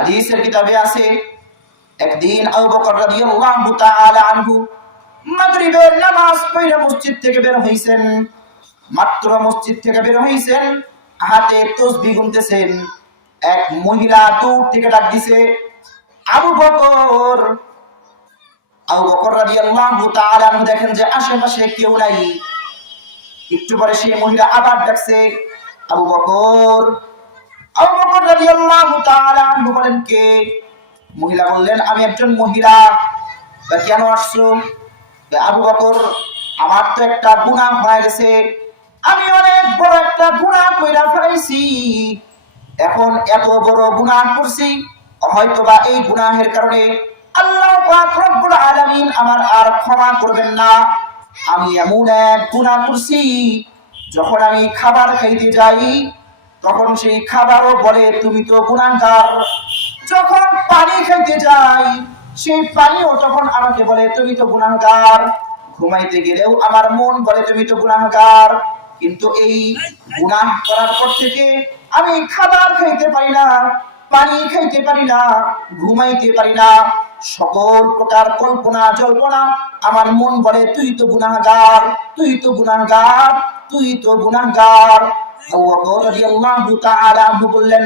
হাদিসের কিতাবে আছে একদিন আবু বকর রাদিয়াল্লাহু তাআলা আনহু মাগরিবের নামাজ পড়ে মসজিদ থেকে বের হইছেন। মাত্র মসজিদ থেকে বের হইছেন, হাতে তাসবিহ গুনতেছেন। এক মহিলা দূর থেকে ডাক দিছে, আবু বকর। আবু বকর রাদিয়াল্লাহু তাআলা আনহু দেখেন যে আশেপাশে কেউ নাই। একটু পরে সেই মহিলা আবার ডাকছে, আবু বকর। আবু বকর রাদিয়াল্লাহু তাআলা আনহু বলেন, কে? মহিলা বললেন, আমি একজন মহিলা। কেন আসছো? আবু বকর, আমার তো একটা গুনাহ হয়ে গেছে, আমি অনেক বড় একটা গুনাহ কইরা ফেলাইছি। এখন এত বড় গুনাহ করছি, হয়তোবা এই গুনাহের কারণে আল্লাহ পাক রব্বুল আলামিন আমার আর ক্ষমা করবেন না। আমি এমন এক গুনাহ করছি, যখন আমি খাবার খাইতে যাই তখন সেই খাবারও বলে তুমি তো গুনাহগার। যখন পানি খাইতে যাই সেই পানিও তখন আমাকে বলে তুমি তো গুনাহগার। ঘুমাইতে গেলেও আমার মন বলে তুমি তো গুনাহগার। কিন্তু এই গুনাহ করার পর থেকে আমি খাবার খাইতে পারি না, পানি খাইতে পারি না, ঘুমাইতে পারি না। সকল প্রকার কল্পনা জল্পনা আমার মন বলে তুই তো গুনাহগার, তুই তো গুনাহগার, তুই তো গুনাহগার। আবু বকর রাদিয়াল্লাহু তাআলা বললেন,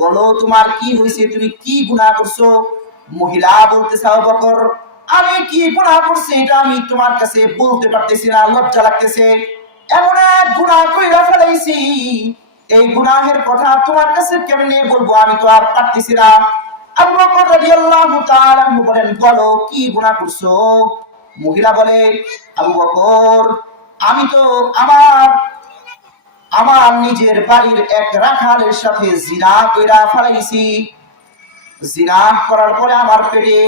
বলো তোমার কি হয়েছে, তুমি কি গুনাহ করছো? মহিলা বলতেছে, আবু বকর, আমি কি গুনাহ করছি এটা আমি তোমার কাছে বলতে পারতেছি না, লজ্জা লাগতেছে। এমন এক গুনাহ কইরা ফেলাইছি, এই গুনাহের কথা তোমার কাছে কেমনে বলবো, আমি তো আর পারতেছি না। আবু বকর রাদিয়াল্লাহু তাআলা বলেন, বলো কি গুনাহ করছো? মহিলা বলে, আবু বকর, আমি তো আমার নিজের বাড়ির এক রাখালের সাথে জিনা কইরা ফেলাইছি। জিনা করার পরে আমার পেটে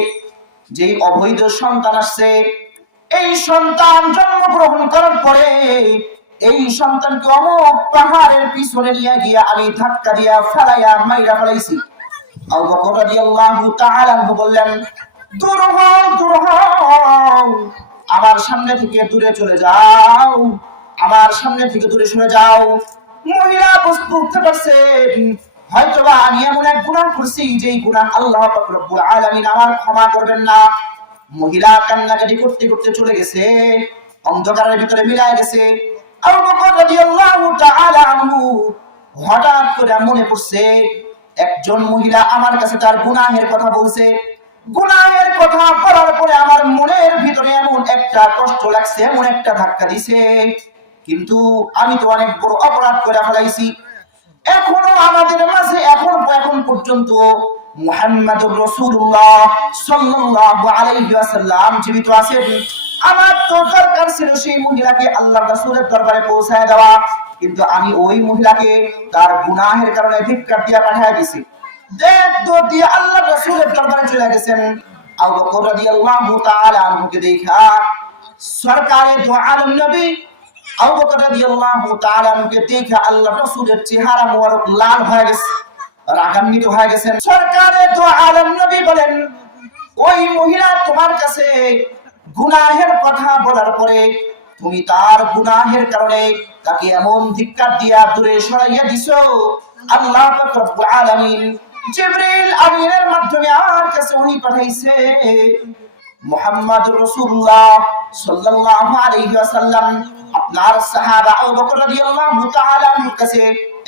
যেই অবৈধ সন্তান আসছে, এই সন্তান জন্মগ্রহণ করার পরে এই সন্তানকে অমুক পাহাড়ের পিছনে নিয়ে গিয়া আমি ধাক্কা দিয়া ফেলাইয়া মাইরা ফেলাইছি। আবু বকর রাদিয়াল্লাহু তাআলা বললেন, দূর হও, দূর হও, আমার সামনে থেকে দূরে চলে যাও, আমার সামনে থেকে দূরে সরে যাও। মহিলা বুঝতে পারছেন হয়তোবা আমি এমন এক গুনাহ করছি যেই গুনাহ আল্লাহ পাক রব্বুল আলামিন আমার ক্ষমা করবেন না। মহিলা কান্নাকাটি করতে করতে চলে গেছে, অন্ধকারের ভিতরে মিলায় গেছে। আবু বকর রাদিয়াল্লাহু তাআলা আনহু হঠাৎ করে মনে পড়ছে, একজন মহিলা আমার কাছে তার গুনাহের কথা বলছে। গুনাহের কথা বলার পরে আমার মনের ভিতরে এমন একটা কষ্ট লাগছে, এমন একটা ধাক্কা দিছে, কিন্তু আমি তো অনেক বড় অপরাধ করে ফেলাইছি। এখনো আমাদের মাঝে এখন পর্যন্ত মুহাম্মাদুর রাসূলুল্লাহ সাল্লাল্লাহু আলাইহি ওয়াসাল্লাম জীবিত আছেন। আমার তো দরকার ছিল সেই মহিলাকে আল্লাহর রাসূলের দরবারে পৌঁছায় দেওয়া, কিন্তু আমি ওই মহিলাকে তার গুনাহের কারণে ধিক্কার দিয়া পাঠিয়ে দিয়েছি। দেখ তো দিয়ে আল্লাহর রাসূলের দরবারে চলে গেছেন। আবু বকর রাদিয়াল্লাহু তাআলা আনহুকে দেখা সরকারে দু আলম নবী আবু বকর রাদিয়াল্লাহু তাআলা আনহুকে দেখা আল্লাহর রাসূলের চেহারা মোবারক লাল হয়ে গেছে, রাগান্বিত হয়ে গেছেন। সরকারে দু আলম নবী বলেন, ওই মহিলা তোমার কাছে গুনাহের কথা বলার পরে তুমি তার গুনাহের কারণে তাকে এমন ধিক্কার দিয়া দূরে সরাইয়া দিছো। আল্লাহ পাক রব্বুল আলামিন জিবরিল আমিনের মাধ্যমে আমার কাছে ওহী পাঠাইছে, মুহাম্মাদুর রাসূলুল্লাহ সাল্লাল্লাহু আলাইহি ওয়াসাল্লাম আপনার সাহাবা আবু বকর রাদিয়াল্লাহু তাআলা আনহুর কাছে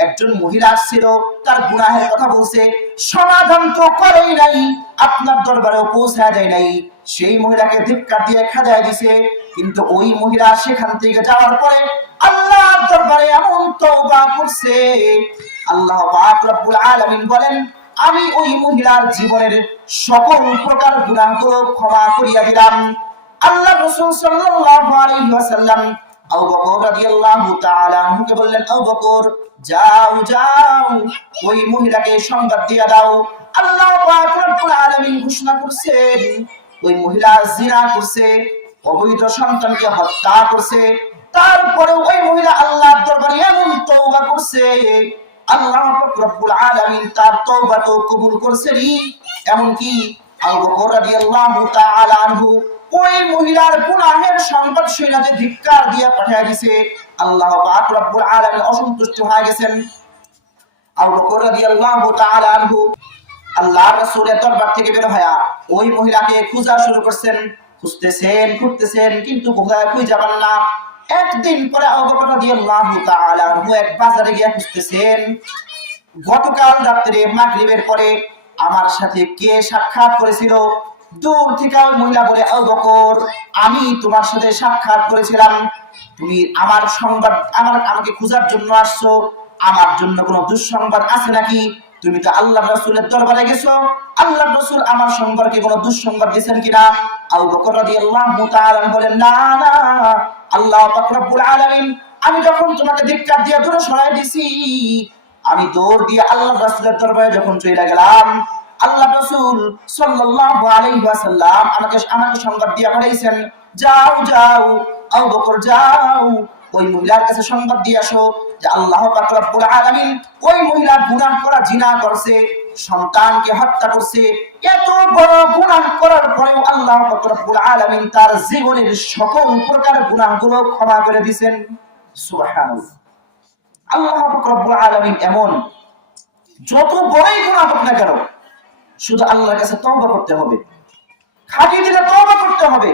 একজন মহিলা ছিল, তার গুনাহের কথা বলছে, সমাধান তো করেই নাই, আপনার দরবারেও পৌঁছায় দেয় নাই, সেই মহিলাকে ধিক্কার দিয়ে খাজায় দিছে। কিন্তু ওই মহিলা সেখান থেকে যাওয়ার পরে আল্লাহর দরবারে এমন তওবা করছে, আল্লাহ পাক রব্বুল আলামিন বলেন, আমি ওই মহিলার জীবনের সকল প্রকার গুনাহগুলো ক্ষমা করিয়া দিলাম। আল্লাহ রাসূল সাল্লাল্লাহু আলাইহি ওয়াসাল্লাম আবু বকর রাদিয়াল্লাহু তাআলা আনহুকে বললেন, আবু বকর, যাও যাও ওই মহিলাকে সংবাদ দিয়ে দাও, আল্লাহ পাক রব্বুল আলামিন ঘোষণা করেছেন ওই মহিলা জিনা করছে, অবৈধ সন্তানকে হত্যা করছে, তারপরে ওই মহিলা আল্লাহর দরবারে এমন তওবা করছে, আল্লাহ পাক রব্বুল আলামিন তার তওবা তো কবুল করেছেনই। এমনকি আবু বকর রাদিয়াল্লাহু তাআলা আনহু ওই মহিলার গুনাহের সংবাদ শুনে যে ধিক্কার দিয়ে পাঠিয়ে দিয়েছে, আল্লাহ পাক রব্বুল আলামিন অসন্তুষ্ট হয়ে গেছেন। আবু বকর রাদিয়াল্লাহু তাআলা আনহু আল্লাহর রাসূলের দরবার থেকে বের হয়ে ওই মহিলাকে খোঁজা শুরু করছেন, খুঁজতেছেন কিন্তু কোথায় খুঁজে পান না। একদিন পরে আবু বকর রাদিয়াল্লাহু তাআলা আনহু এক বাজারে গিয়ে খুঁজতেছেন, গতকাল রাত্রে মাগরিবের পরে আমার সাথে কে সাক্ষাৎ করেছিল? দূর থেকে ওই মহিলা বলে, আবু বকর, আমি তোমার সাথে সাক্ষাৎ করেছিলাম। তুমি আমার সংবাদ আমাকে খোঁজার জন্য আসছো, আমার জন্য কোনো দুঃসংবাদ আছে নাকি? তুমি তো আল্লাহ রাসূলের দরবারে গেছো, আল্লাহ রাসূল আমার সম্পর্কে কোনো দুঃসংবাদ দিয়েছেন কিনা? আবু বকর রাদিয়াল্লাহু তাআলা বলেন, না না, আল্লাহ পাক রব্বুল আলামিন আমি যখন তোমাকে ধিক্কার দিয়ে দূরে সরাই দিছি, আমি দৌড় দিয়ে আল্লাহ রাসূলের দরবারে যখন চলে গেলাম, আল্লাহ রাসূল সাল্লাল্লাহু আলাইহি ওয়াসাল্লাম আমাকে সংবাদ দিয়ে পাঠাইছেন, যাও যাও আবু বকর যাও, ওই মহিলার কাছে সংবাদ দিয়ে আসো যে আল্লাহ পাক রব্বুল আলামিন ওই মহিলা গুনাহ করা, জিনা করছে, সন্তানকে হত্যা করছে। এত বড় গুনাহ করার পরেও আল্লাহ পাক রব্বুল আলামিন তার জীবনের সকল প্রকার গুনাহগুলো ক্ষমা করে দিবেন। সুবহানাল্লাহ। আল্লাহ পাক রব্বুল আলামিন এমন, যত বড়ই গুনাহ হোক না কেন শুধু আল্লাহর কাছে তওবা করতে হবে, খাঁটি দিলে তওবা করতে হবে।